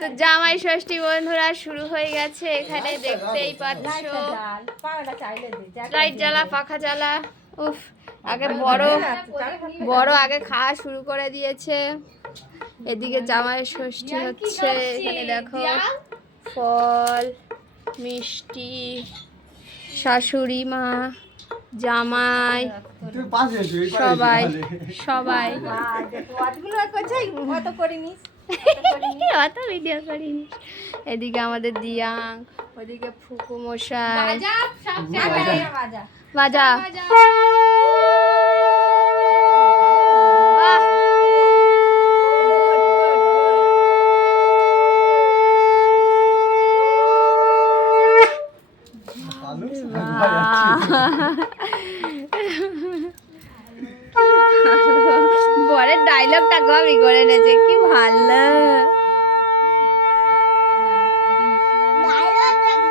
তো জামাই ষষ্ঠী বন্ধুরা শুরু হয়ে গেছে, এখানে দেখতেই পাচ্ছ। লাইট জ্বালা, পাখা জ্বালা। উফ, আগে বড় আগে খাওয়া শুরু করে দিয়েছে। এদিকে জামাই ষষ্ঠী হচ্ছে, এখানে দেখো ফল, মিষ্টি, শাশুড়ি মা, জামাই, সবাই সবাই অত ভিডিও করিনি। এদিকে আমাদের দিয়াং, ওদিকে ফুকু মশাই। বাজা বরের ডায়লগটা কপি করে এনেছে